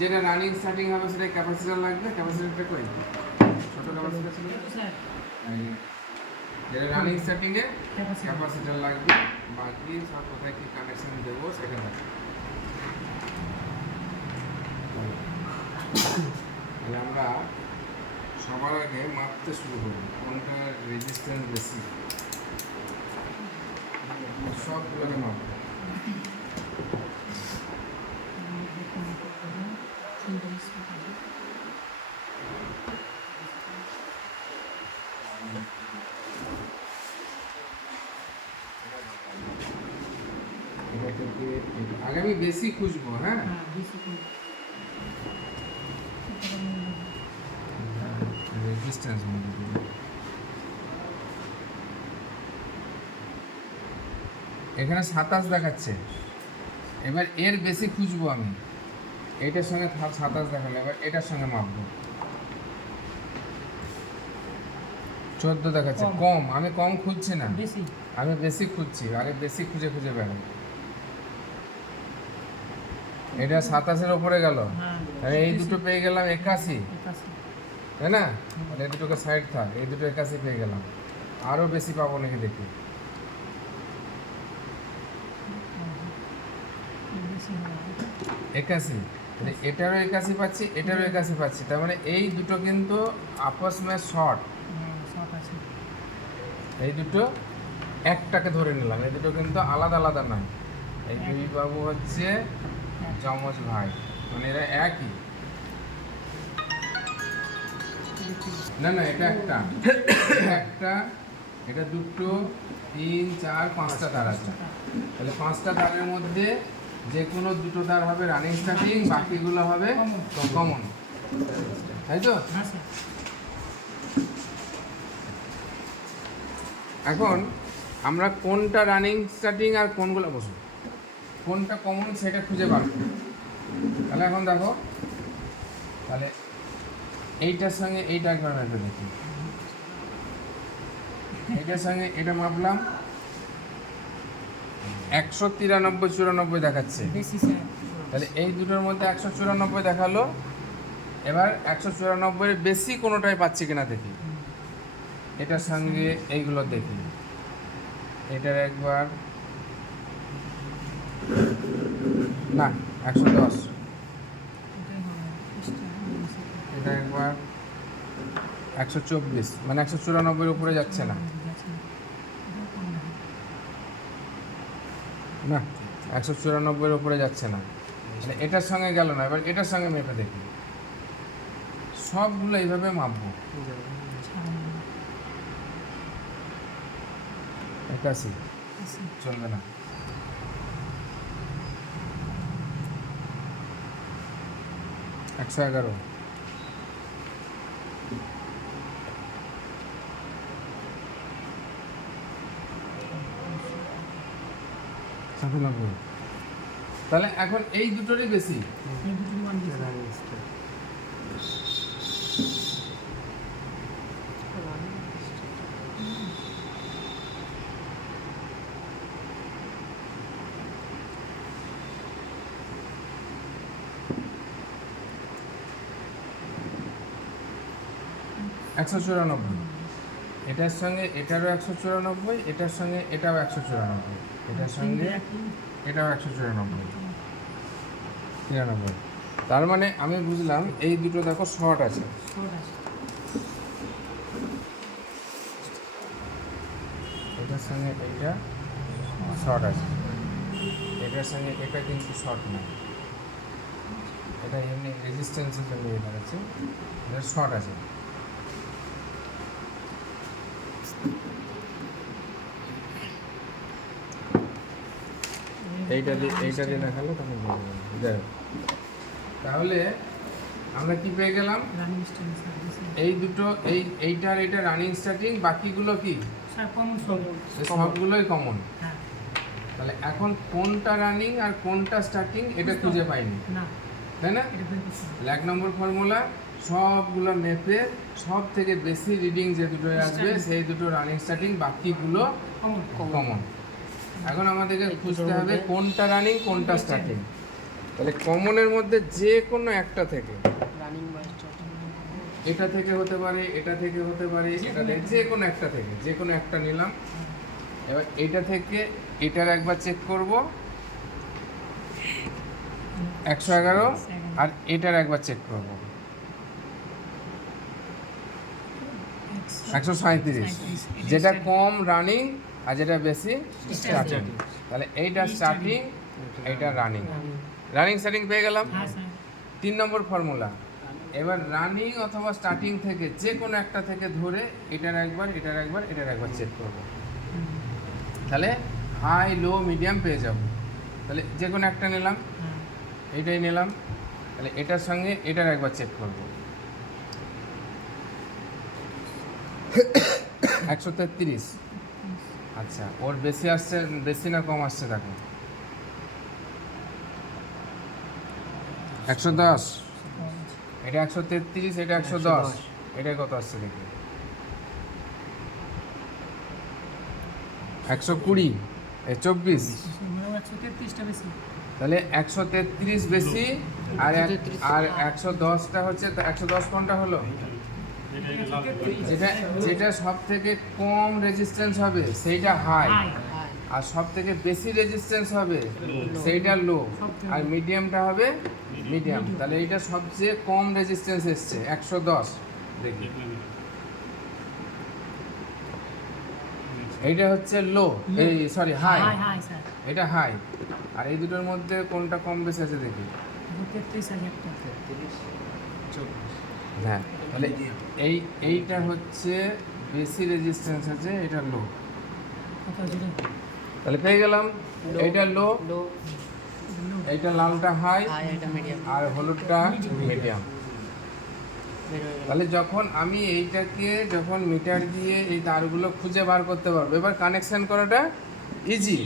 যেটা running starting হবে সেটা ক্যাপাসিটর লাগবে। ক্যাপাসিটরটা কই? ছোট ক্যাপাসিটর ছিল যেটা রানিং স্টার্টিং এ ক্যাপাসিটর লাগবে। বাকি সব কোথায় কি কানেকশন দেবো সেটা লাগবে। তাহলে আমরা সবার আগে মাপতে শুরু করব কোনটা রেজিস্ট্যান্স বেশি, সবগুলোকে মাপবো। আগে আমি বেশি খুঁজবো। হ্যাঁ, রেজিস্ট্যান্স এখানে 27 দেখাচ্ছে। এবার এর বেশি খুঁজবো আমি, এটার সঙ্গে 27 দেখালো। এবার এটার সঙ্গে মাপবো। 14 দেখাচ্ছে, কম। আমি কম খুঁজছি না, আমি বেশি খুঁজছি। আরে বেশি খুঁজে খুঁজে বেড়াই। এটা 27-এর ওপরে গেল। এই দুটো পেয়ে গেলাম 81, তাই না? আর এই দুটোকে সাইড থাক, এই দুটো 81 পেয়ে গেলাম। আরও বেশি পাবো নাকি দেখি। একাশি, এটারও 81 পাচ্ছি, এটারও 81 পাচ্ছি। তার মানে এই দুটো কিন্তু আপস মে শর্ট। এই দুটো একটাকে ধরে নিলাম, এই দুটো কিন্তু আলাদা আলাদা নয়। এই দুই বাবু হচ্ছে যমজ ভাই, মানে এরা একই। না না, এটা একটা, একটা, এটা দুটো, 3, 4, 5টা তার আছে। তাহলে 5টা তারের মধ্যে যে কোনো দুটো তার হবে রানিং স্টার্টিং, বাকিগুলো হবে কমন, তাই তো? এখন আমরা কোনটা রানিং স্টার্টিং আর কোনগুলো কোনটা কমন সেটা খুঁজে বার করব। তাহলে এখন দেখো, তাহলে এইটার সঙ্গে এইটা একবার মেপে দেখি। এইটার সঙ্গে এটা মাপলাম, 193, 94 দেখাচ্ছে। তাহলে এই দুটোর মধ্যে 194 দেখালো। এবার 194 বেশি কোনোটাই পাচ্ছি কিনা দেখি। এটার সঙ্গে এইগুলো দেখি। এটার একবার না, 110। এটা একবার 124, মানে 194 উপরে যাচ্ছে না। না, 194 উপরে যাচ্ছে না। মানে এটার সঙ্গে গেল না। এবার এটার সঙ্গে মেপে দেখি। সবগুলো এইভাবে মাপবো। 81 চলবে না। 111, 97। তাহলে এখন এই দুটোরই বেশি। একশো 194, এটার সঙ্গে এটারও 194, এটার সঙ্গে এটাও 194, এটার সঙ্গে এটাও 194, 93। তার মানে আমি বুঝলাম এই দুটো দেখো শর্ট আছে। এটার সঙ্গে এটা শর্ট আছে, এটার সঙ্গে এটা কিন্তু শর্ট না। এটা এমনি রেজিস্ট্যান্সের জন্য এটা আছে, এটা শর্ট আছে। এইটা দিয়ে দেখালো তখন যাই হোক। তাহলে আমরা কি পেয়ে গেলাম? এই দুটো, এইটার এটা রানিং স্টার্টিং, বাকিগুলো কি সবগুলোই কমন। তাহলে এখন কোনটা রানিং আর কোনটা স্টার্টিং এটা খুঁজে পাইনি, তাই না? 1 নম্বর ফর্মুলা, সবগুলো মেপে সব থেকে বেশি রিডিং যে দুটো আসবে সেই দুটো রানিং স্টার্টিং, বাকিগুলো কমন। এখন আমাদেরকে খুঁজতে হবে কোনটা রানিং কোনটা স্টার্টিং। তাহলে কমনের মধ্যে যে কোনো একটা থেকে, রানিং বা স্টার্টিং এটা থেকে হতে পারে, এটা থেকে হতে পারে, এটা থেকে যে কোনো একটা থেকে, যে কোনো একটা নিলাম। এবার এটা থেকে এটার একবার চেক করব 111, আর এটার একবার চেক করব 137, যেটা কম রানিং আর যেটা বেশি স্টার্টিং। তাহলে এইটা স্টার্টিং, এইটা রানিং। রানিং স্টার্টিং পেয়ে গেলাম। 3 নম্বর ফর্মুলা, এবার রানিং অথবা স্টার্টিং থেকে যে কোনো একটা থেকে ধরে এটার একবার, এটার একবার, এটার একবার চেক করব। তাহলে হাই, লো, মিডিয়াম পেয়ে যাব। তাহলে যে কোনো একটা নিলাম, এইটাই নিলাম। তাহলে এটার সঙ্গে এটার একবার চেক করব 133। আচ্ছা, ওর বেশি আসছে, বেশি না কম আসছে দেখো 110, এটা 133, এটা 110, এটা কত আসছে দেখি 120, 24। তাহলে 133 বেশি আর 110টা হচ্ছে, 110 কোনটা হলো? যেটা যেটা সব থেকে কম রেজিস্ট্যান্স হবে সেইটা হাই, আর সব থেকে বেশি রেজিস্ট্যান্স হবে সেইটা লো, আর মিডিয়ামটা হবে মিডিয়াম। তাহলে এইটা সবচেয়ে কম রেজিস্ট্যান্স এসছে 110। দেখি এইটা হচ্ছে লো, এই সরি হাই, এটা হাই। আর এই দুটোর মধ্যে কোনটা কম বেশি আছে দেখি। হ্যাঁ, তাহলে এইটা হচ্ছে বেশি রেজিস্ট্যান্স আছে, এটা লো। তাহলে পেয়ে গেলাম এইটা লো, লো, এইটা লালটা হাই, হাই, এটা মিডিয়াম। আর হলুদটা মিডিয়াম। তাহলে যখন আমি এইটাকে যখন মিটার দিয়ে এই তারগুলো খুঁজে বার করতে পারবো, এবার কানেকশন করাটা ইজি।